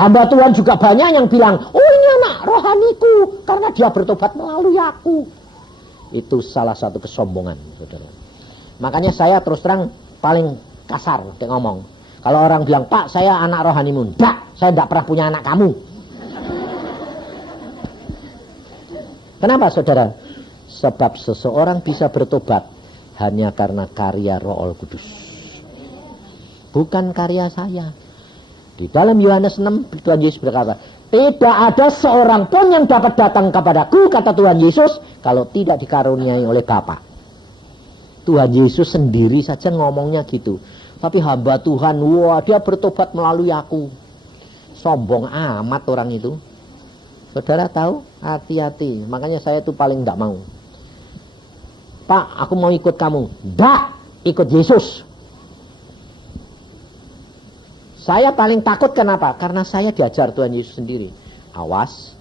Hamba Tuhan juga banyak yang bilang, oh ini anak rohaniku, karena dia bertobat melalui aku. Itu salah satu kesombongan, saudara. Makanya saya terus terang paling kasar ngomong. Kalau orang bilang, Pak saya anak rohanimu, enggak, saya enggak pernah punya anak kamu. Kenapa saudara? Sebab seseorang bisa bertobat hanya karena karya Roh Kudus, bukan karya saya. Di dalam Yohanes 6 Tuhan Yesus berkata, tidak ada seorang pun yang dapat datang kepadaku, kata Tuhan Yesus, kalau tidak dikaruniai oleh Bapa. Tuhan Yesus sendiri saja ngomongnya gitu. Tapi hamba Tuhan, wah dia bertobat melalui aku. Sombong amat orang itu. Saudara tahu, hati-hati. Makanya saya tuh paling gak mau. Pak, aku mau ikut kamu. Nggak, ikut Yesus. Saya paling takut kenapa? Karena saya diajar Tuhan Yesus sendiri. Awas.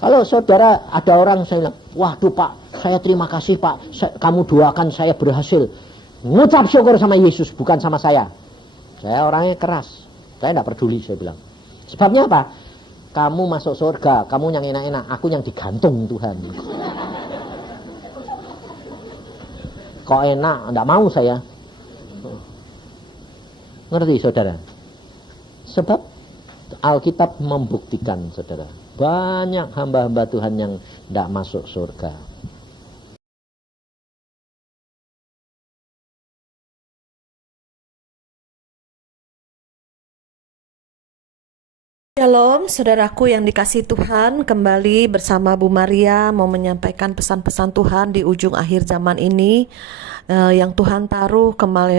Kalau saudara ada orang saya bilang, waduh Pak, saya terima kasih Pak, kamu doakan saya berhasil. Ngucap syukur sama Yesus, bukan sama saya. Saya orangnya keras. Saya tidak peduli, saya bilang. Sebabnya apa? Kamu masuk surga, kamu yang enak-enak, aku yang digantung Tuhan. Kok enak, tidak mau saya. Ngerti saudara? Sebab Alkitab membuktikan saudara, banyak hamba-hamba Tuhan yang tidak masuk surga. Shalom, saudaraku yang dikasihi Tuhan, kembali bersama Bu Maria mau menyampaikan pesan-pesan Tuhan di ujung akhir zaman ini yang Tuhan taruh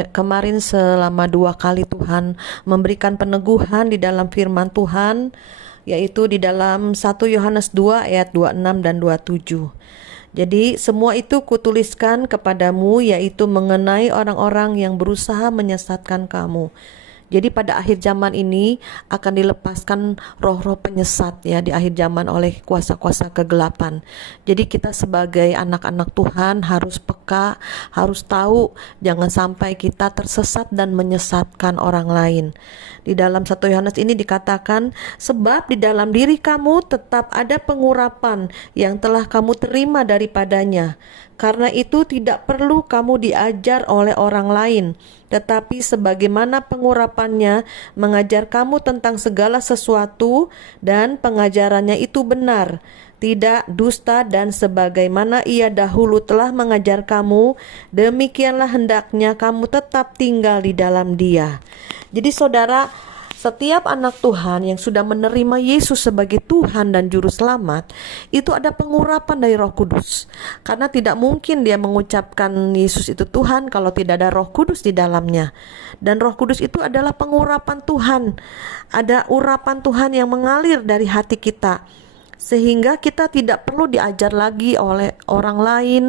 kemarin selama 2 kali Tuhan memberikan peneguhan di dalam firman Tuhan, yaitu di dalam 1 Yohanes 2 ayat 26 dan 27. Jadi semua itu kutuliskan kepadamu, yaitu mengenai orang-orang yang berusaha menyesatkan kamu. Jadi pada akhir zaman ini akan dilepaskan roh-roh penyesat ya di akhir zaman oleh kuasa-kuasa kegelapan. Jadi kita sebagai anak-anak Tuhan harus peka, harus tahu jangan sampai kita tersesat dan menyesatkan orang lain. Di dalam 1 Yohanes ini dikatakan, sebab di dalam diri kamu tetap ada pengurapan yang telah kamu terima daripadanya. Karena itu tidak perlu kamu diajar oleh orang lain, tetapi sebagaimana pengurapannya mengajar kamu tentang segala sesuatu dan pengajarannya itu benar, tidak dusta, dan sebagaimana ia dahulu telah mengajar kamu, demikianlah hendaknya kamu tetap tinggal di dalam dia. Jadi saudara, setiap anak Tuhan yang sudah menerima Yesus sebagai Tuhan dan Juru Selamat, itu ada pengurapan dari Roh Kudus. Karena tidak mungkin dia mengucapkan Yesus itu Tuhan kalau tidak ada Roh Kudus di dalamnya. Dan Roh Kudus itu adalah pengurapan Tuhan. Ada urapan Tuhan yang mengalir dari hati kita, sehingga kita tidak perlu diajar lagi oleh orang lain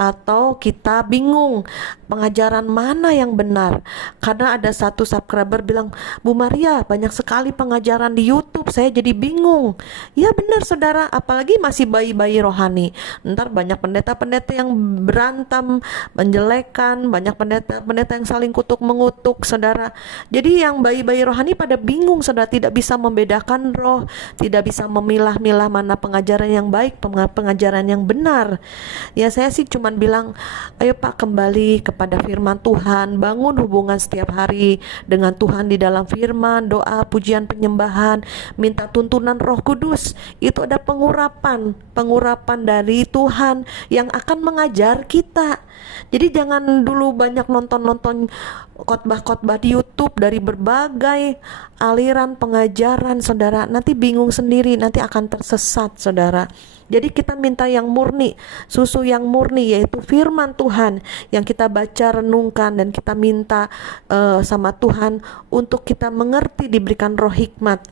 atau kita bingung pengajaran mana yang benar. Karena ada satu subscriber bilang, Bu Maria banyak sekali pengajaran di YouTube, saya jadi bingung. Ya benar saudara, apalagi masih bayi-bayi rohani. Ntar banyak pendeta-pendeta yang berantem, menjelekan, banyak pendeta-pendeta yang saling kutuk mengutuk saudara. Jadi yang bayi-bayi rohani pada bingung saudara, tidak bisa membedakan roh, tidak bisa memilah-milah mana pengajaran yang baik, pengajaran yang benar. Ya saya sih cuman bilang, ayo Pak kembali kepada firman Tuhan, bangun hubungan setiap hari dengan Tuhan di dalam firman, doa, pujian, penyembahan, minta tuntunan Roh Kudus. Itu ada pengurapan dari Tuhan yang akan mengajar kita. Jadi jangan dulu banyak nonton khotbah-khotbah di YouTube dari berbagai aliran pengajaran saudara, nanti bingung sendiri, nanti akan tersesat saudara. Jadi kita minta yang murni, susu yang murni, yaitu firman Tuhan yang kita baca, renungkan, dan kita minta sama Tuhan untuk kita mengerti, diberikan roh hikmat.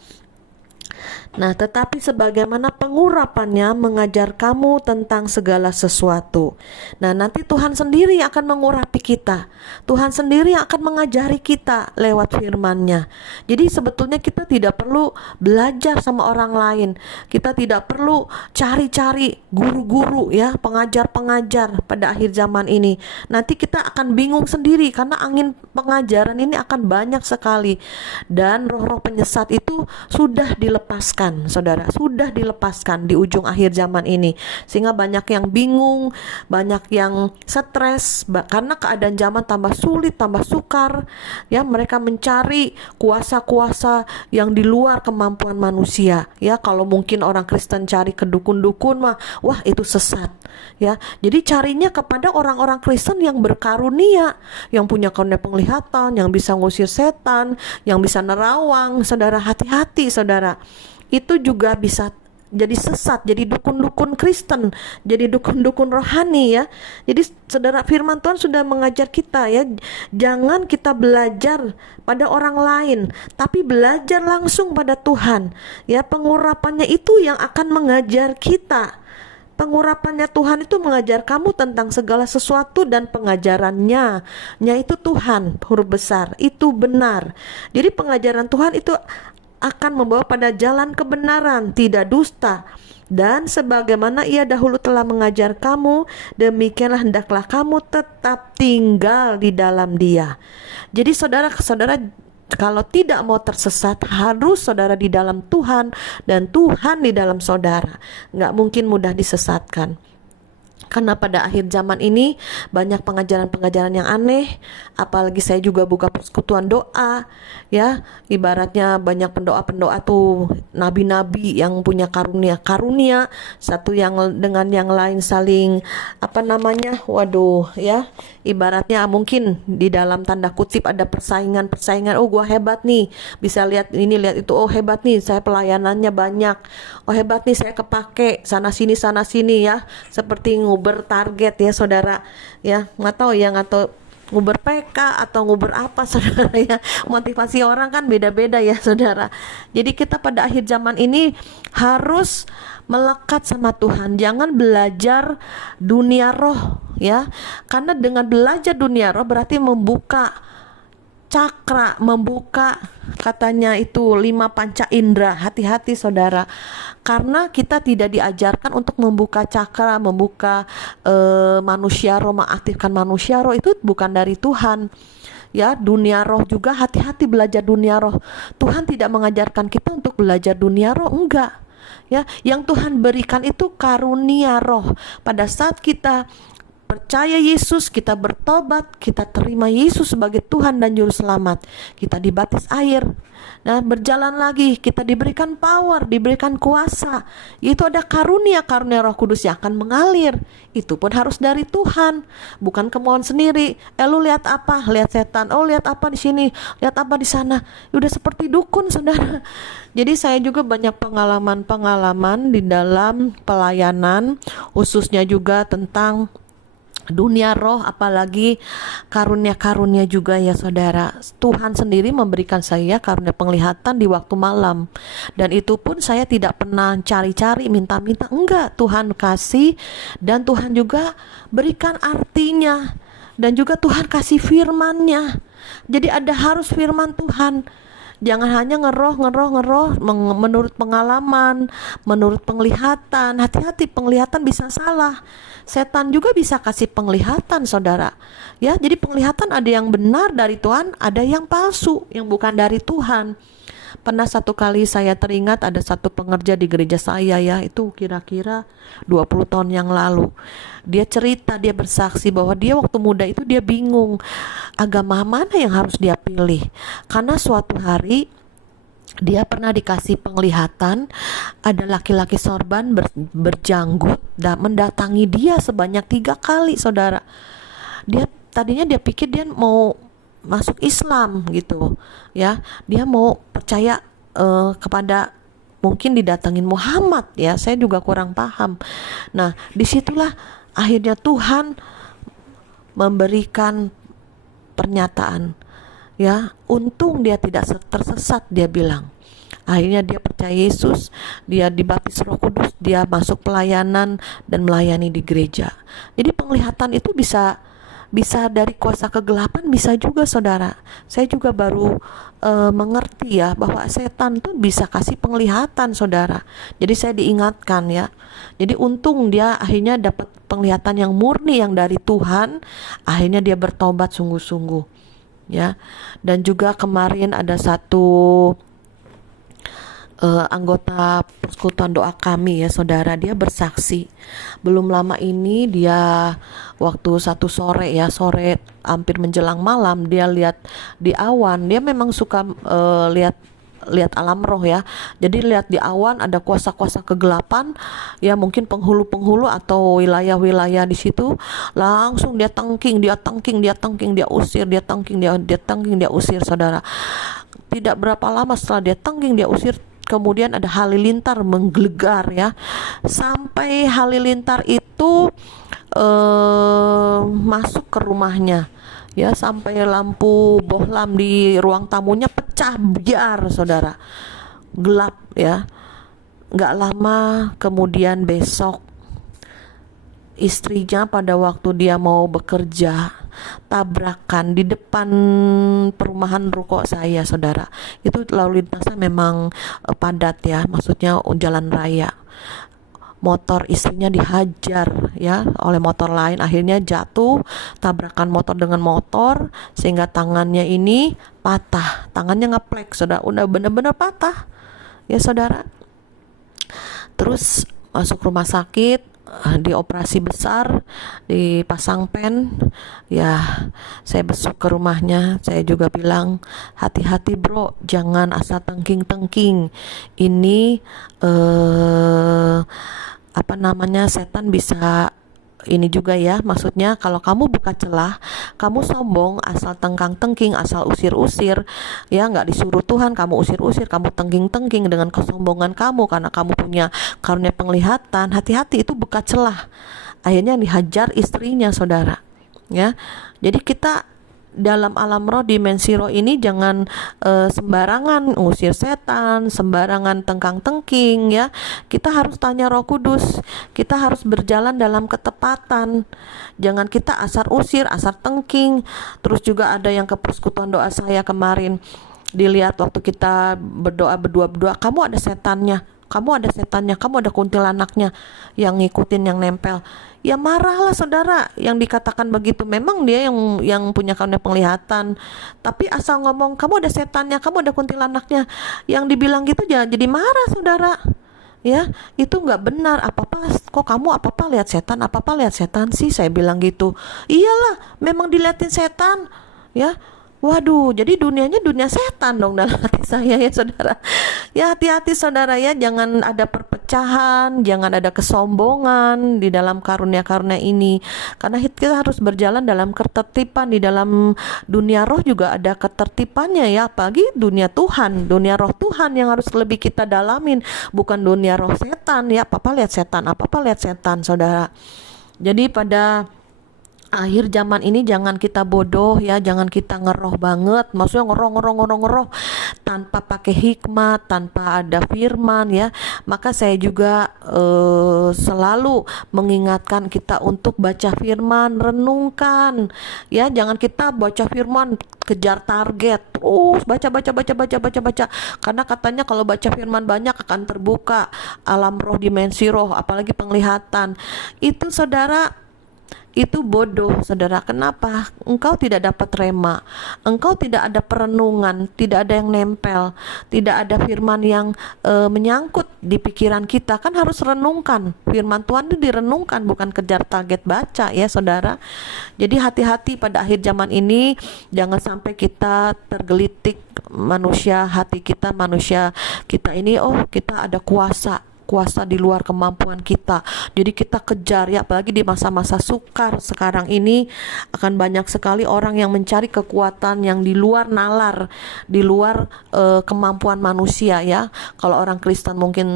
Nah, tetapi sebagaimana pengurapannya mengajar kamu tentang segala sesuatu. Nah, nanti Tuhan sendiri akan mengurapi kita. Tuhan sendiri akan mengajari kita lewat firman-Nya. Jadi sebetulnya kita tidak perlu belajar sama orang lain. Kita tidak perlu cari-cari guru-guru ya, pengajar-pengajar pada akhir zaman ini. Nanti kita akan bingung sendiri karena angin pengajaran ini akan banyak sekali. Dan roh-roh penyesat itu sudah dilepaskan, saudara, sudah dilepaskan di ujung akhir zaman ini, sehingga banyak yang bingung, banyak yang stres karena keadaan zaman tambah sulit, tambah sukar ya. Mereka mencari kuasa-kuasa yang di luar kemampuan manusia ya. Kalau mungkin orang Kristen cari ke dukun-dukun mah, wah itu sesat ya. Jadi carinya kepada orang-orang Kristen yang berkarunia, yang punya karunia penglihatan, yang bisa ngusir setan, yang bisa nerawang. Saudara, hati-hati saudara, itu juga bisa jadi sesat, jadi dukun-dukun Kristen, jadi dukun-dukun rohani ya. Jadi saudara, firman Tuhan sudah mengajar kita ya, jangan kita belajar pada orang lain, tapi belajar langsung pada Tuhan ya. Pengurapannya itu yang akan mengajar kita. Pengurapannya Tuhan itu mengajar kamu tentang segala sesuatu, dan pengajarannya itu Tuhan, huruf besar, itu benar. Jadi pengajaran Tuhan itu akan membawa pada jalan kebenaran, tidak dusta. Dan sebagaimana Ia dahulu telah mengajar kamu, demikianlah hendaklah kamu tetap tinggal di dalam Dia. Jadi saudara-saudara, kalau tidak mau tersesat, harus saudara di dalam Tuhan dan Tuhan di dalam saudara. Nggak mungkin mudah disesatkan. Karena pada akhir zaman ini banyak pengajaran-pengajaran yang aneh. Apalagi saya juga buka persekutuan doa ya. Ibaratnya banyak pendoa-pendoa tuh, nabi-nabi yang punya karunia, satu yang dengan yang lain saling waduh ya. Ibaratnya mungkin di dalam tanda kutip ada persaingan. Oh, gua hebat nih, bisa lihat ini, lihat itu. Oh, hebat nih, saya pelayanannya banyak. Oh, hebat nih, saya kepake sana sini ya. Seperti nguber target ya saudara ya. Nggak tahu nguber PK atau nguber apa saudara ya. Motivasi orang kan beda-beda ya saudara. Jadi kita pada akhir zaman ini harus melekat sama Tuhan. Jangan belajar dunia roh ya. Karena dengan belajar dunia roh berarti membuka cakra, membuka katanya itu 5 panca indera. Hati-hati saudara, karena kita tidak diajarkan untuk membuka cakra, membuka manusia roh, mengaktifkan manusia roh. Itu bukan dari Tuhan ya. Dunia roh juga, hati-hati belajar dunia roh. Tuhan tidak mengajarkan kita untuk belajar dunia roh, enggak ya. Yang Tuhan berikan itu karunia roh. Pada saat kita percaya Yesus, kita bertobat, kita terima Yesus sebagai Tuhan dan Juru Selamat, kita dibaptis air, nah berjalan lagi, kita diberikan power, diberikan kuasa. Itu ada karunia Roh Kudus yang akan mengalir. Itu pun harus dari Tuhan, bukan kemauan sendiri. Lu lihat apa? Lihat setan. Oh, lihat apa di sini? Lihat apa di sana? Udah seperti dukun saudara. Jadi saya juga banyak pengalaman di dalam pelayanan, khususnya juga tentang dunia roh, apalagi karunia-karunia juga ya saudara. Tuhan sendiri memberikan saya karunia penglihatan di waktu malam, dan itu pun saya tidak pernah cari-cari, minta-minta, enggak. Tuhan kasih, dan Tuhan juga berikan artinya, dan juga Tuhan kasih firman-Nya. Jadi ada harus firman Tuhan. Jangan hanya ngeroh menurut pengalaman, menurut penglihatan. Hati-hati, penglihatan bisa salah. Setan juga bisa kasih penglihatan saudara ya. Jadi penglihatan ada yang benar dari Tuhan, ada yang palsu, yang bukan dari Tuhan. Pernah satu kali saya teringat ada satu pengerja di gereja saya ya, itu kira-kira 20 tahun yang lalu. Dia cerita, dia bersaksi bahwa dia waktu muda itu dia bingung agama mana yang harus dia pilih. Karena suatu hari dia pernah dikasih penglihatan, ada laki-laki sorban berjanggut dan mendatangi dia sebanyak 3 kali saudara. Tadinya dia pikir dia mau masuk Islam gitu ya, dia mau percaya kepada, mungkin didatangin Muhammad ya, saya juga kurang paham. Nah disitulah akhirnya Tuhan memberikan pernyataan ya, untung dia tidak tersesat, dia bilang. Akhirnya dia percaya Yesus, dia dibaptis Roh Kudus, dia masuk pelayanan dan melayani di gereja. Jadi penglihatan itu bisa dari kuasa kegelapan, bisa juga saudara. Saya juga baru mengerti ya bahwa setan tuh bisa kasih penglihatan saudara. Jadi saya diingatkan ya. Jadi untung dia akhirnya dapat penglihatan yang murni yang dari Tuhan. Akhirnya dia bertobat sungguh-sungguh ya. Dan juga kemarin ada satu anggota persekutuan doa kami ya saudara, dia bersaksi belum lama ini dia waktu satu sore hampir menjelang malam dia lihat di awan. Dia memang suka lihat alam roh ya, jadi lihat di awan ada kuasa-kuasa kegelapan ya, mungkin penghulu-penghulu atau wilayah-wilayah di situ. Langsung dia tangking, dia usir, dia usir saudara. Tidak berapa lama setelah dia tangking, dia usir, kemudian ada halilintar menggelegar ya, sampai halilintar itu masuk ke rumahnya ya, sampai lampu bohlam di ruang tamunya pecah biar saudara, gelap ya. Gak lama kemudian besok istrinya pada waktu dia mau bekerja tabrakan di depan perumahan ruko saya saudara. Itu lalu lintasnya memang padat ya, maksudnya jalan raya. Motor istrinya dihajar ya oleh motor lain, akhirnya jatuh tabrakan motor dengan motor sehingga tangannya ini patah, tangannya ngeplek saudara, udah bener-bener patah ya saudara. Terus masuk rumah sakit, dioperasi besar, dipasang pen ya. Saya besok ke rumahnya, saya juga bilang hati-hati bro, jangan asal tengking-tengking. Ini setan bisa ini juga ya, maksudnya kalau kamu buka celah, kamu sombong, asal tengkang-tengking, asal usir-usir ya, nggak disuruh Tuhan kamu usir-usir, kamu tengking-tengking dengan kesombongan kamu karena kamu punya karunia penglihatan, hati-hati itu buka celah. Akhirnya dihajar istrinya saudara ya. Jadi kita dalam alam roh, dimensi roh ini jangan sembarangan ngusir setan, sembarangan tengkang-tengking ya. Kita harus tanya Roh Kudus, kita harus berjalan dalam ketepatan. Jangan kita asar usir, asar tengking. Terus juga ada yang ke persekutuan doa saya kemarin, dilihat waktu kita berdoa berdua, kamu ada setannya, kamu ada kuntilanaknya yang ngikutin, yang nempel. Ya marahlah saudara yang dikatakan begitu. Memang dia yang punya karunia penglihatan, tapi asal ngomong kamu ada setannya, kamu ada kuntilanaknya, yang dibilang gitu jangan jadi marah saudara ya. Itu nggak benar. Kok kamu lihat setan sih, saya bilang gitu. Iyalah memang diliatin setan ya. Waduh, jadi dunianya dunia setan dong dalam hati saya ya saudara. Ya hati-hati saudara ya, jangan ada perpecahan, jangan ada kesombongan di dalam karunia-karunia ini. Karena kita harus berjalan dalam ketertiban. Di dalam dunia roh juga ada ketertibannya ya, apalagi dunia Tuhan, dunia roh Tuhan yang harus lebih kita dalamin, bukan dunia roh setan ya. Apa-apa lihat setan saudara. Jadi pada akhir zaman ini jangan kita bodoh ya, jangan kita ngeroh banget, maksudnya ngeroh tanpa pakai hikmat, tanpa ada firman ya. Maka saya juga selalu mengingatkan kita untuk baca firman, renungkan ya. Jangan kita baca firman kejar target terus, baca, karena katanya kalau baca firman banyak akan terbuka alam roh, dimensi roh, apalagi penglihatan. Itu saudara, itu bodoh saudara. Kenapa? Engkau tidak dapat rema, engkau tidak ada perenungan, tidak ada yang nempel, tidak ada firman yang menyangkut di pikiran kita. Kan harus renungkan firman Tuhan, itu direnungkan, bukan kejar target baca ya saudara. Jadi hati-hati pada akhir zaman ini, jangan sampai kita tergelitik manusia, hati kita, manusia kita ini, oh kita ada kuasa kuasa di luar kemampuan kita. Jadi kita kejar ya, apalagi di masa-masa sukar sekarang ini akan banyak sekali orang yang mencari kekuatan yang di luar nalar, di luar kemampuan manusia ya. Kalau orang Kristen mungkin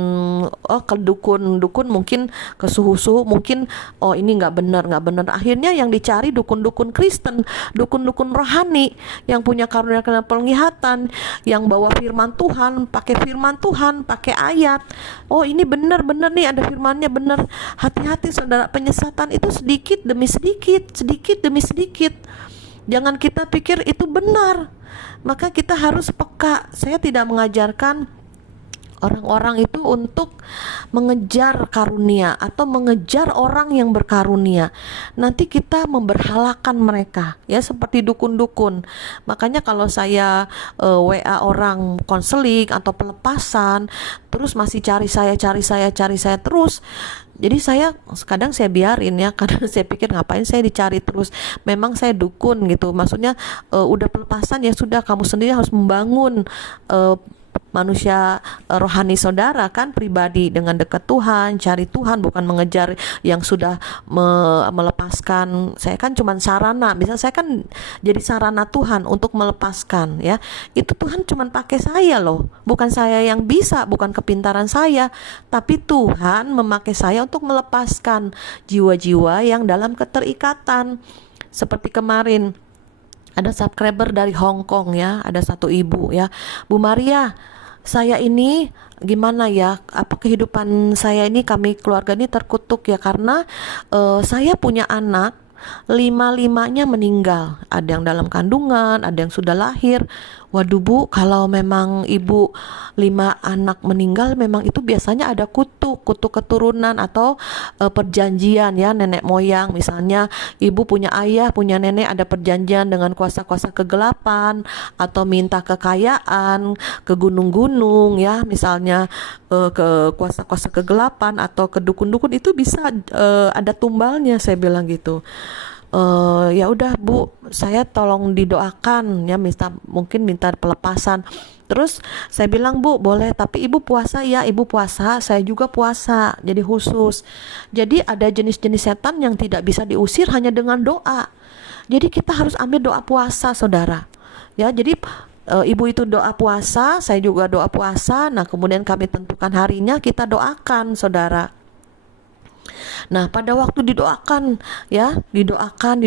ke dukun mungkin ke suhu-suhu mungkin ini nggak benar. Akhirnya yang dicari dukun-dukun Kristen, dukun-dukun rohani yang punya karunia penglihatan, yang bawa firman Tuhan, pakai firman Tuhan, pakai ayat. Ini benar nih, ada firmannya benar. Hati-hati saudara, penyesatan itu sedikit demi sedikit. Jangan kita pikir itu benar. Maka kita harus peka. Saya tidak mengajarkan orang-orang itu untuk mengejar karunia atau mengejar orang yang berkarunia. Nanti kita memberhalakan mereka ya, seperti dukun-dukun. Makanya kalau saya WA orang konseling atau pelepasan terus masih cari saya terus, jadi saya kadang saya biarin ya, karena saya pikir ngapain saya dicari terus. Memang saya dukun gitu, maksudnya udah pelepasan ya sudah, kamu sendiri harus membangun manusia rohani saudara kan, pribadi dengan dekat Tuhan, cari Tuhan, bukan mengejar yang sudah melepaskan. Saya kan cuma sarana, misal saya kan jadi sarana Tuhan untuk melepaskan ya. Itu Tuhan cuma pakai saya loh, bukan saya yang bisa, bukan kepintaran saya, tapi Tuhan memakai saya untuk melepaskan jiwa-jiwa yang dalam keterikatan. Seperti kemarin ada subscriber dari Hong Kong ya, ada satu ibu ya, Bu Maria, saya ini gimana ya, apa kehidupan saya ini, kami keluarga ini terkutuk ya, karena saya punya anak 5-5-nya meninggal, ada yang dalam kandungan, ada yang sudah lahir. Waduh Bu, kalau memang ibu 5 anak meninggal, memang itu biasanya ada kutuk keturunan atau perjanjian ya, nenek moyang. Misalnya ibu punya ayah, punya nenek, ada perjanjian dengan kuasa-kuasa kegelapan, atau minta kekayaan ke gunung-gunung ya, misalnya ke kuasa-kuasa kegelapan atau ke dukun-dukun, itu bisa ada tumbalnya, saya bilang gitu. Ya udah Bu, saya tolong didoakan ya, mungkin minta pelepasan. Terus saya bilang, Bu boleh, tapi ibu puasa ya, ibu puasa, saya juga puasa, jadi khusus. Jadi ada jenis-jenis setan yang tidak bisa diusir hanya dengan doa. Jadi kita harus ambil doa puasa saudara ya. Jadi ibu itu doa puasa, saya juga doa puasa. Nah kemudian kami tentukan harinya, kita doakan saudara. Nah pada waktu didoakan ya, didoakan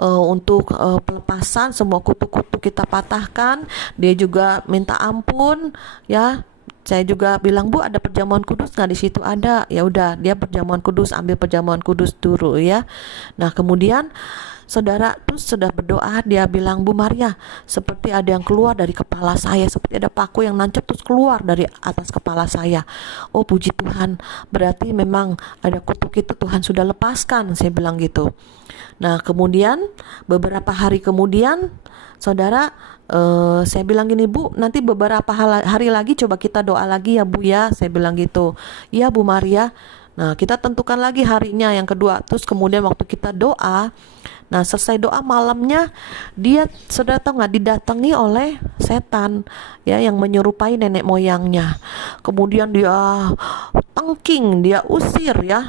untuk pelepasan, semua kutu-kutu kita patahkan. Dia juga minta ampun ya. Saya juga bilang, Bu ada perjamuan kudus nggak? Di situ ada. Ya udah, dia perjamuan kudus, ambil perjamuan kudus dulu ya. Nah kemudian saudara terus sudah berdoa, dia bilang, Bu Maria, seperti ada yang keluar dari kepala saya, seperti ada paku yang nancap terus keluar dari atas kepala saya. Oh puji Tuhan, berarti memang ada kutuk itu Tuhan sudah lepaskan, saya bilang gitu. Nah kemudian beberapa hari kemudian saudara, saya bilang gini, Bu nanti beberapa hari lagi coba kita doa lagi ya Bu ya, saya bilang gitu. Iya Bu Maria. Nah kita tentukan lagi harinya yang kedua. Terus kemudian waktu kita doa, nah selesai doa malamnya, dia saudara tahu nggak, didatangi oleh setan ya, yang menyerupai nenek moyangnya. Kemudian dia tengking, dia usir ya.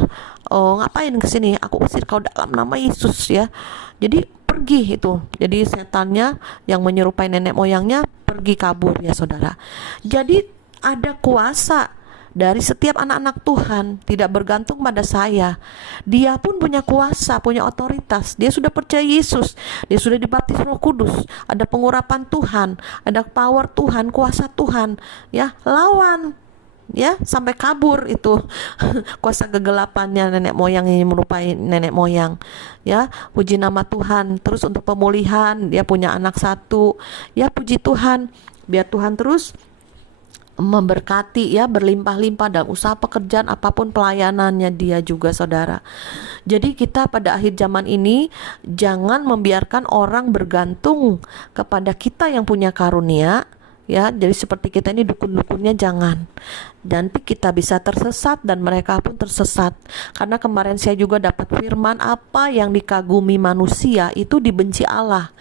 Ngapain kesini? Aku usir kau dalam nama Yesus ya. Jadi pergi itu. Jadi setannya yang menyerupai nenek moyangnya pergi kabur ya saudara. Jadi ada kuasa dari setiap anak-anak Tuhan, tidak bergantung pada saya. Dia pun punya kuasa, punya otoritas. Dia sudah percaya Yesus, dia sudah dibaptis Roh Kudus, ada pengurapan Tuhan, ada power Tuhan, kuasa Tuhan. Ya, lawan ya sampai kabur itu kuasa kegelapannya nenek moyang yang merupai nenek moyang ya. Puji nama Tuhan. Terus untuk pemulihan, dia punya anak 1 ya, puji Tuhan. Biar Tuhan terus memberkati ya, berlimpah-limpah dalam usaha pekerjaan apapun pelayanannya dia juga saudara. Jadi kita pada akhir zaman ini jangan membiarkan orang bergantung kepada kita yang punya karunia ya. Jadi seperti kita ini dukun-dukunnya jangan. Nanti kita bisa tersesat dan mereka pun tersesat. Karena kemarin saya juga dapat firman, apa yang dikagumi manusia itu dibenci Allah.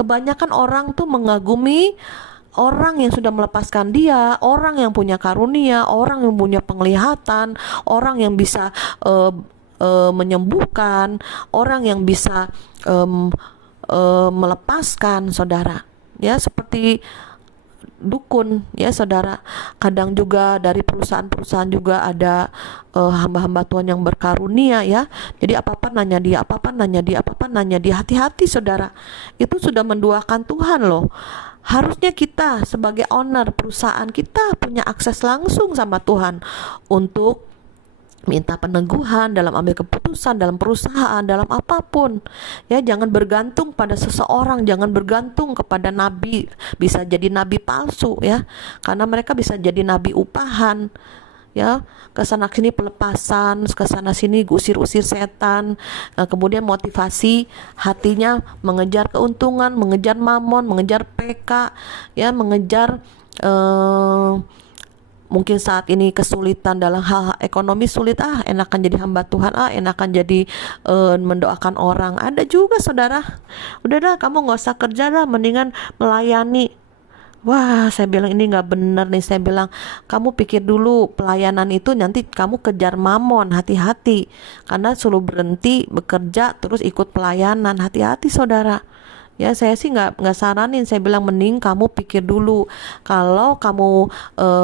Kebanyakan orang tuh mengagumi orang yang sudah melepaskan dia, orang yang punya karunia, orang yang punya penglihatan, orang yang bisa menyembuhkan, orang yang bisa melepaskan, saudara. Ya, seperti dukun, ya saudara. Kadang juga dari perusahaan-perusahaan juga ada hamba-hamba Tuhan yang berkarunia, ya. Jadi apa-apa nanya dia, apa-apa nanya dia, apa-apa nanya dia. Hati-hati, saudara. Itu sudah menduakan Tuhan loh. Harusnya kita sebagai owner perusahaan kita punya akses langsung sama Tuhan untuk minta peneguhan dalam ambil keputusan, dalam perusahaan, dalam apapun. Ya, jangan bergantung pada seseorang, jangan bergantung kepada nabi. Bisa jadi nabi palsu, ya, karena mereka bisa jadi nabi upahan. Ya, kesana sini pelepasan, kesana sini usir-usir setan, kemudian motivasi hatinya mengejar keuntungan, mengejar mamon, mengejar PK, ya, mengejar mungkin saat ini kesulitan dalam hal ekonomi sulit, enakan jadi hamba Tuhan, enakan jadi mendoakan orang. Ada juga, saudara, udah dah kamu gak usah kerja dah, mendingan melayani. Wah, saya bilang ini gak bener nih. Saya bilang kamu pikir dulu, pelayanan itu nanti kamu kejar mamon. Hati-hati, karena suruh berhenti bekerja terus ikut pelayanan. Hati-hati, saudara. Ya, saya sih nggak saranin. Saya bilang mending kamu pikir dulu. Kalau kamu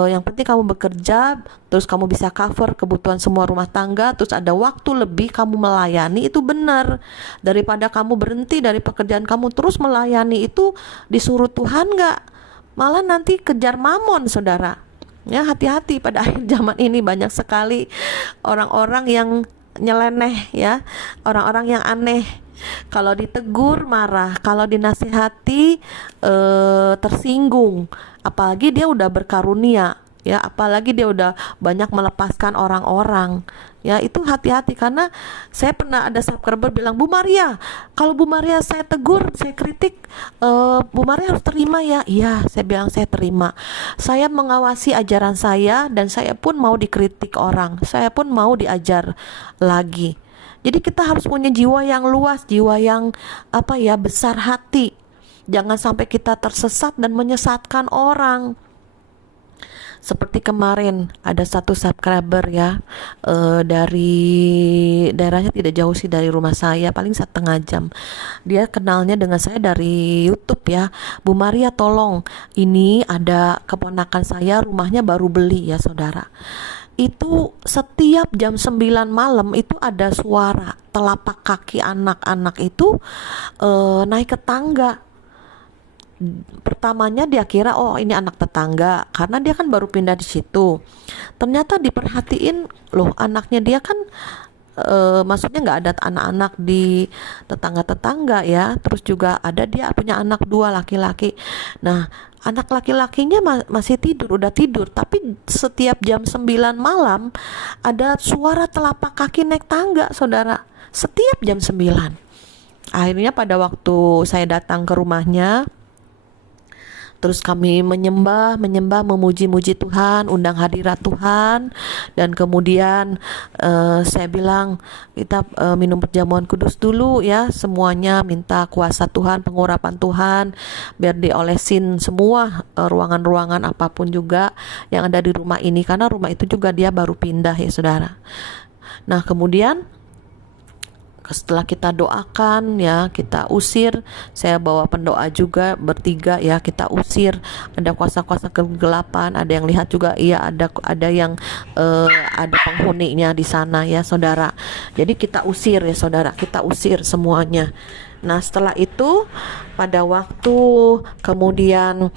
yang penting kamu bekerja, terus kamu bisa cover kebutuhan semua rumah tangga, terus ada waktu lebih kamu melayani, itu benar. Daripada kamu berhenti dari pekerjaan kamu terus melayani, itu disuruh Tuhan nggak? Malah nanti kejar mamon, saudara. Ya, hati-hati. Pada akhir zaman ini banyak sekali orang-orang yang nyeleneh, ya, orang-orang yang aneh. Kalau ditegur marah, kalau dinasihati tersinggung. Apalagi dia udah berkarunia, ya, apalagi dia udah banyak melepaskan orang-orang. Ya, itu hati-hati, karena saya pernah ada subscriber bilang, Bu Maria, kalau Bu Maria saya tegur, saya kritik, Bu Maria harus terima ya. Iya, saya bilang saya terima. Saya mengawasi ajaran saya, dan saya pun mau dikritik orang, saya pun mau diajar lagi. Jadi kita harus punya jiwa yang luas, jiwa yang besar hati. Jangan sampai kita tersesat dan menyesatkan orang. Seperti kemarin ada satu subscriber, ya, dari daerahnya tidak jauh sih dari rumah saya, paling 1,5 jam. Dia kenalnya dengan saya dari YouTube, ya. Bu Maria, tolong, ini ada keponakan saya rumahnya baru beli, ya saudara. Itu setiap jam 9 malam itu ada suara telapak kaki anak-anak itu naik ke tangga. Pertamanya dia kira ini anak tetangga, karena dia kan baru pindah di situ. Ternyata diperhatiin, loh, anaknya dia kan maksudnya nggak ada anak-anak di tetangga-tetangga, ya. Terus juga ada dia punya anak 2 laki-laki. Nah, anak laki-lakinya masih tidur, udah tidur, tapi setiap jam 9 malam ada suara telapak kaki naik tangga, saudara. Setiap jam 9. Akhirnya pada waktu saya datang ke rumahnya, terus kami menyembah, memuji-muji Tuhan, undang hadirat Tuhan, dan kemudian saya bilang kita minum perjamuan kudus dulu, ya, semuanya minta kuasa Tuhan, pengurapan Tuhan, biar diolesin semua ruangan-ruangan apapun juga yang ada di rumah ini, karena rumah itu juga dia baru pindah, ya saudara. Nah, kemudian setelah kita doakan, ya, kita usir, saya bawa pendoa juga bertiga, ya, kita usir. Ada kuasa-kuasa kegelapan, ada yang lihat juga, iya, ada yang ada penghuninya di sana, ya saudara. Jadi kita usir, ya saudara, kita usir semuanya. Nah, setelah itu pada waktu kemudian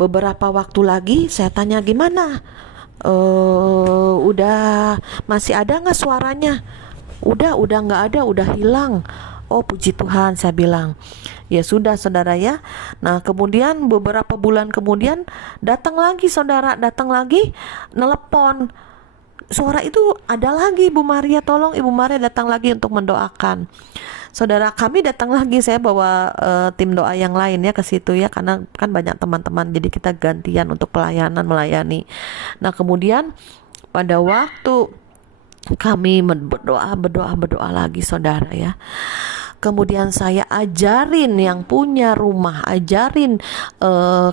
beberapa waktu lagi saya tanya, gimana, udah masih ada nggak suaranya? Udah nggak ada, udah hilang. Oh, puji Tuhan, saya bilang. Ya sudah, saudara, ya. Nah, kemudian beberapa bulan kemudian datang lagi, saudara, nelepon. Suara itu ada lagi, Bu Maria, tolong Ibu Maria datang lagi untuk mendoakan. Saudara, kami datang lagi, saya bawa tim doa yang lain, ya, ke situ, ya, karena kan banyak teman-teman, jadi kita gantian untuk melayani. Nah, kemudian pada waktu kami berdoa lagi, saudara, ya. kemudian saya ajarin yang punya rumah, ajarin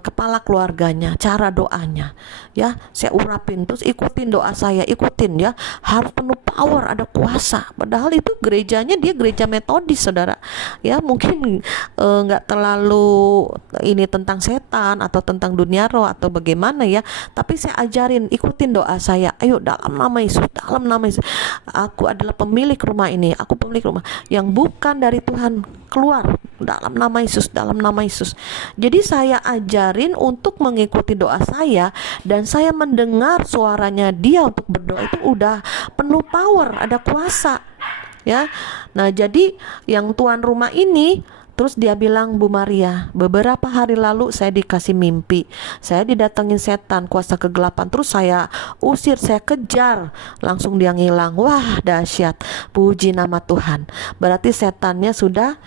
kepala keluarganya cara doanya, ya saya urapin, terus ikutin doa saya, ikutin ya, harus penuh power, ada kuasa. Padahal itu gerejanya dia gereja metodis, saudara, ya mungkin nggak terlalu ini tentang setan atau tentang dunia roh atau bagaimana ya, tapi saya ajarin, ikutin doa saya, ayo dalam nama Yesus, dalam nama Yesus, aku adalah pemilik rumah ini, aku pemilik rumah yang bukan dari Tuhan, keluar dalam nama Yesus, dalam nama Yesus. Jadi saya ajarin untuk mengikuti doa saya, dan saya mendengar suaranya dia untuk berdoa itu udah penuh power, ada kuasa ya. Nah jadi yang tuan rumah ini, terus dia bilang, Bu Maria, beberapa hari lalu saya dikasih mimpi, saya didatengin setan, kuasa kegelapan, terus saya usir, saya kejar, langsung dia ngilang. Wah dahsyat, puji nama Tuhan, berarti setannya sudah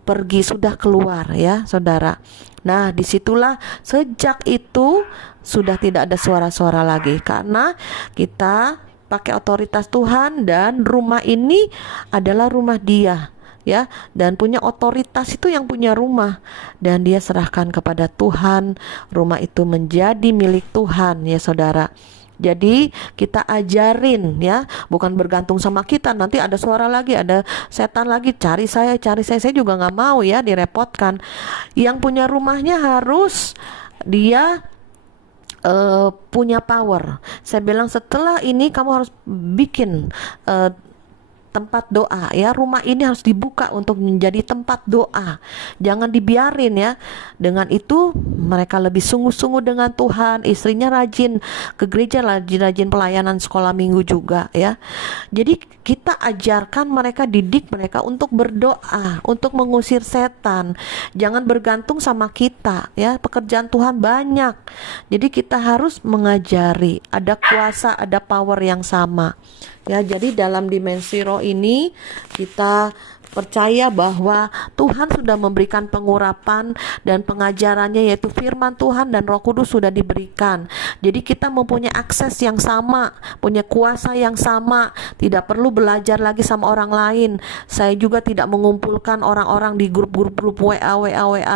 pergi, sudah keluar ya saudara. Nah disitulah sejak itu sudah tidak ada suara-suara lagi, karena kita pakai otoritas Tuhan, dan rumah ini adalah rumah dia ya, dan punya otoritas itu yang punya rumah, dan dia serahkan kepada Tuhan, rumah itu menjadi milik Tuhan ya saudara. Jadi kita ajarin ya, bukan bergantung sama kita, nanti ada suara lagi, ada setan lagi, cari saya juga nggak mau ya direpotkan. Yang punya rumahnya harus dia punya power. Saya bilang setelah ini kamu harus bikin tempat doa ya, rumah ini harus dibuka untuk menjadi tempat doa, jangan dibiarin ya. Dengan itu mereka lebih sungguh-sungguh dengan Tuhan, istrinya rajin ke gereja, rajin pelayanan sekolah minggu juga ya. Jadi kita ajarkan mereka, didik mereka untuk berdoa, untuk mengusir setan, jangan bergantung sama kita ya, pekerjaan Tuhan banyak, jadi kita harus mengajari, ada kuasa, ada power yang sama ya. Jadi dalam dimensi roh ini kita percaya bahwa Tuhan sudah memberikan pengurapan dan pengajarannya, yaitu firman Tuhan dan Roh Kudus sudah diberikan. Jadi kita mempunyai akses yang sama, punya kuasa yang sama, tidak perlu belajar lagi sama orang lain. Saya juga tidak mengumpulkan orang-orang di grup-grup WA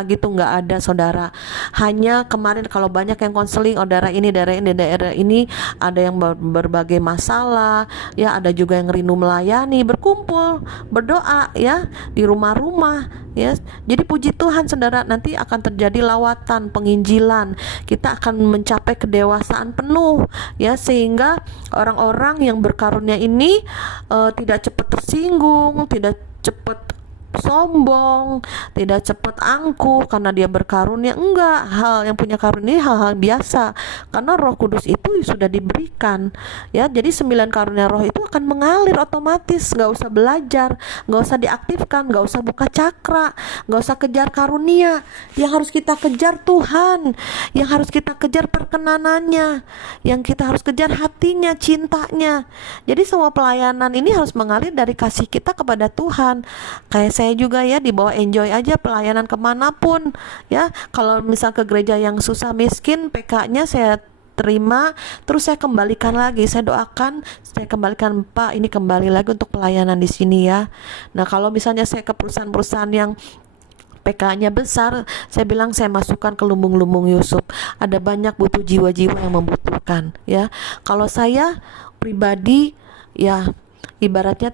gitu, nggak ada saudara. Hanya kemarin kalau banyak yang konseling, daerah ini ada yang berbagai masalah ya, ada juga yang rindu melayani, berkumpul berdoa ya di rumah-rumah ya. Jadi puji Tuhan saudara, nanti akan terjadi lawatan penginjilan, kita akan mencapai kedewasaan penuh ya, sehingga orang-orang yang berkarunia ini tidak cepat tersinggung, tidak cepat sombong, tidak cepat angkuh karena dia berkarunia. Enggak, hal yang punya karunia hal-hal biasa, karena Roh Kudus itu sudah diberikan ya. Jadi 9 karunia roh itu akan mengalir otomatis, nggak usah belajar, nggak usah diaktifkan, nggak usah buka cakra, nggak usah kejar karunia. Yang harus kita kejar Tuhan, yang harus kita kejar perkenanannya, yang kita harus kejar hatinya, cintanya. Jadi semua pelayanan ini harus mengalir dari kasih kita kepada Tuhan. Kayak saya juga ya, dibawa enjoy aja pelayanan kemanapun ya. Kalau misal ke gereja yang susah miskin, PK-nya saya terima, terus saya kembalikan lagi, saya doakan, saya kembalikan, Pak ini kembali lagi untuk pelayanan di sini ya. Nah kalau misalnya saya ke perusahaan-perusahaan yang PK-nya besar, saya bilang saya masukkan ke lumbung-lumbung Yusuf. Ada banyak butuh jiwa-jiwa yang membutuhkan ya. Kalau saya pribadi ya, ibaratnya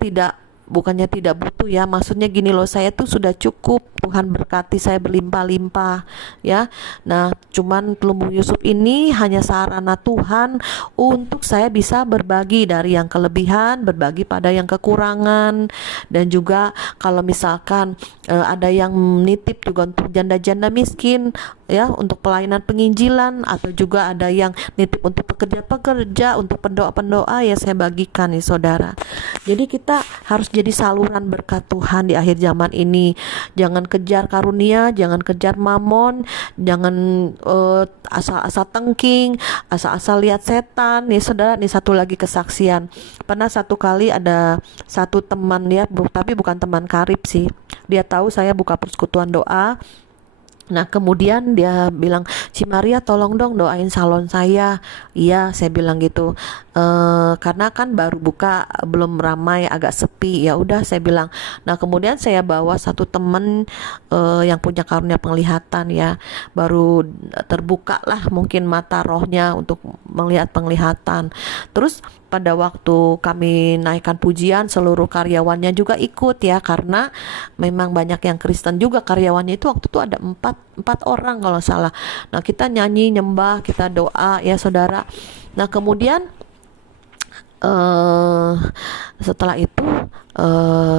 bukannya tidak butuh ya, maksudnya gini loh, saya tuh sudah cukup, Tuhan berkati saya berlimpah-limpah ya. Nah cuman lumbung Yusuf ini hanya sarana Tuhan untuk saya bisa berbagi dari yang kelebihan, berbagi pada yang kekurangan. Dan juga kalau misalkan ada yang nitip juga untuk janda-janda miskin ya, untuk pelayanan penginjilan, atau juga ada yang nitip untuk pekerja-pekerja, untuk pendoa-pendoa ya, saya bagikan nih saudara. Jadi kita harus jadi saluran berkat Tuhan di akhir zaman ini. Jangan kejar karunia, jangan kejar mamon, jangan asal-asal tengking, asal-asal lihat setan nih saudara. Nih satu lagi kesaksian, pernah satu kali ada satu teman ya, tapi bukan teman karib sih, dia tahu saya buka persekutuan doa. Nah kemudian dia bilang, Maria tolong dong doain salon saya. Iya, saya bilang gitu. Karena kan baru buka, belum ramai, agak sepi. Ya udah, saya bilang. Nah, kemudian saya bawa satu temen yang punya karunia penglihatan ya, baru terbuka lah mungkin mata rohnya untuk melihat penglihatan. Terus pada waktu kami naikkan pujian, seluruh karyawannya juga ikut ya, karena memang banyak yang Kristen juga karyawannya. Itu waktu itu ada empat orang kalau salah. Nah, kita nyanyi, nyembah, kita doa ya saudara. Nah, kemudian eh setelah itu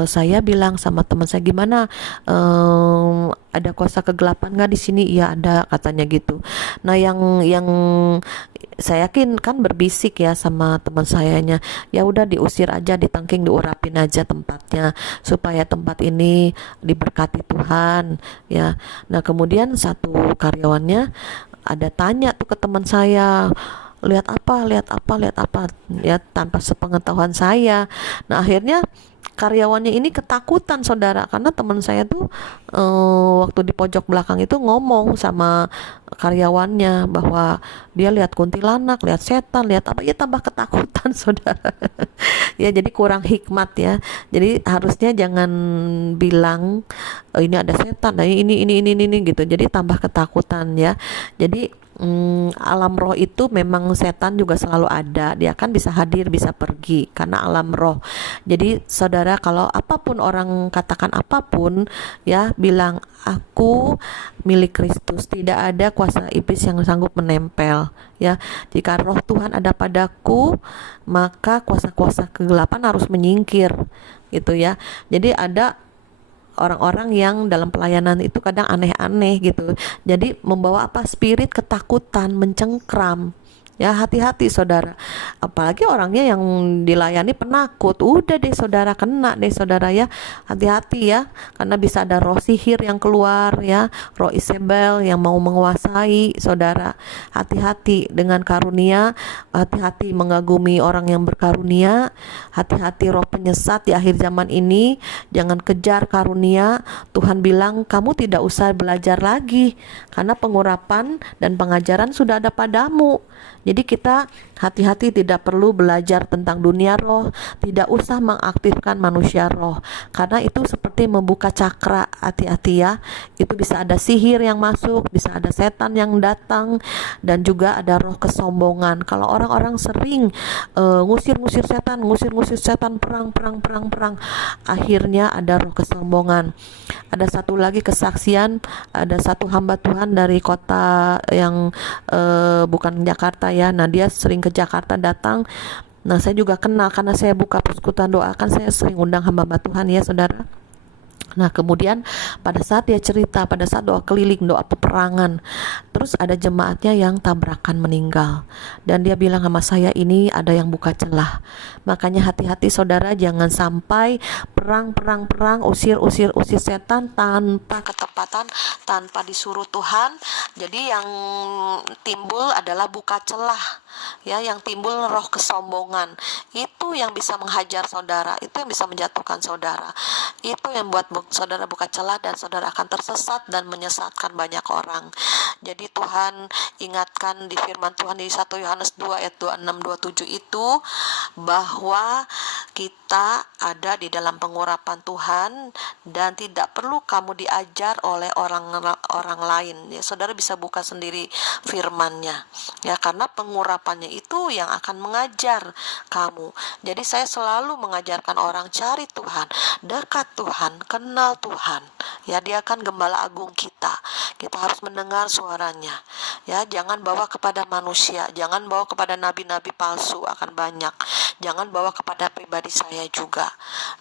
saya bilang sama teman saya, gimana, ada kuasa kegelapan nggak di sini? Iya ada, katanya gitu. Nah, yang saya yakin kan berbisik ya sama teman sayanya, ya udah diusir aja, ditangking, diurapin aja tempatnya supaya tempat ini diberkati Tuhan ya. Nah, kemudian satu karyawannya ada tanya tuh ke teman saya, lihat apa, lihat apa, lihat apa ya, tanpa sepengetahuan saya. Nah, akhirnya karyawannya ini ketakutan saudara, karena teman saya tuh waktu di pojok belakang itu ngomong sama karyawannya bahwa dia lihat kuntilanak, lihat setan, lihat apa, ya tambah ketakutan saudara. Ya, jadi kurang hikmat ya. Jadi harusnya jangan bilang ini ada setan, nah ini gitu. Jadi tambah ketakutan ya. Jadi alam roh itu memang setan juga selalu ada, dia kan bisa hadir bisa pergi karena alam roh. Jadi saudara, kalau apapun orang katakan apapun ya, bilang aku milik Kristus, tidak ada kuasa iblis yang sanggup menempel ya. Jika roh Tuhan ada padaku, maka kuasa-kuasa kegelapan harus menyingkir gitu ya. Jadi ada orang-orang yang dalam pelayanan itu kadang aneh-aneh gitu. Jadi membawa apa? Spirit ketakutan, mencengkram. Ya, hati-hati saudara. Apalagi orangnya yang dilayani penakut. Udah deh saudara, kena deh saudara ya. Hati-hati ya, karena bisa ada roh sihir yang keluar ya, roh Isabel yang mau menguasai saudara. Hati-hati dengan karunia, hati-hati mengagumi orang yang berkarunia, hati-hati roh penyesat di akhir zaman ini. Jangan kejar karunia. Tuhan bilang kamu tidak usah belajar lagi, karena pengurapan dan pengajaran sudah ada padamu. Jadi kita hati-hati, tidak perlu belajar tentang dunia roh, tidak usah mengaktifkan manusia roh, karena itu seperti membuka cakra. Hati-hati ya, itu bisa ada sihir yang masuk, bisa ada setan yang datang, dan juga ada roh kesombongan. Kalau orang-orang sering ngusir-ngusir setan, perang, akhirnya ada roh kesombongan. Ada satu lagi kesaksian, ada satu hamba Tuhan dari kota yang bukan Jakarta ya. Nah, dia sering ke Jakarta datang. Nah, saya juga kenal karena saya buka persekutuan doa, kan saya sering undang hamba Tuhan ya saudara. Nah, kemudian pada saat dia cerita, pada saat doa keliling, doa peperangan, terus ada jemaatnya yang tabrakan meninggal, dan dia bilang sama saya, ini ada yang buka celah. Makanya hati-hati saudara, jangan sampai perang, usir setan tanpa ketepatan, tanpa disuruh Tuhan. Jadi yang timbul adalah buka celah ya, yang timbul roh kesombongan. Itu yang bisa menghajar saudara, itu yang bisa menjatuhkan saudara, itu yang buat saudara buka celah, dan saudara akan tersesat dan menyesatkan banyak orang. Jadi Tuhan ingatkan di firman Tuhan di 1 Yohanes 2 ayat 26-27 itu, bahwa kita ada di dalam pengurapan Tuhan dan tidak perlu kamu diajar oleh orang lain ya. Saudara bisa buka sendiri firman-Nya ya, karena pengurapannya itu yang akan mengajar kamu. Jadi saya selalu mengajarkan orang, cari Tuhan, dekat Tuhan, kenal Tuhan ya. Dia kan gembala agung kita harus mendengar suaranya ya. Jangan bawa kepada manusia, jangan bawa kepada nabi-nabi palsu, akan banyak. Jangan bawa kepada pribadi saya juga.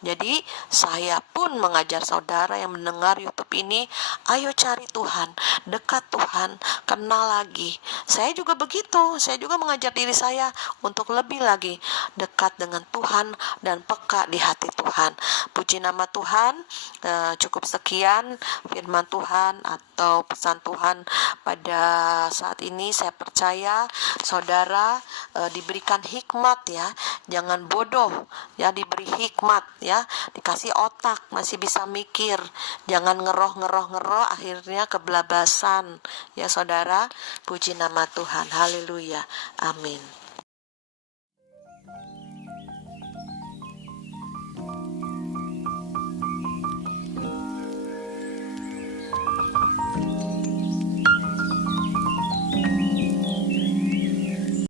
Jadi saya pun mengajar saudara yang mendengar YouTube ini, ayo cari Tuhan, dekat Tuhan, kenal lagi. Saya juga begitu, saya juga mengajar diri saya untuk lebih lagi dekat dengan Tuhan dan peka di hati Tuhan. Puji nama Tuhan. Cukup sekian firman Tuhan atau pesan Tuhan pada saat ini. Saya percaya saudara diberikan hikmat ya, jangan bodoh ya, diberi hikmat ya, dikasih otak, masih bisa mikir. Jangan ngeroh akhirnya kebelabasan. Ya saudara, puji nama Tuhan. Haleluya. Amin.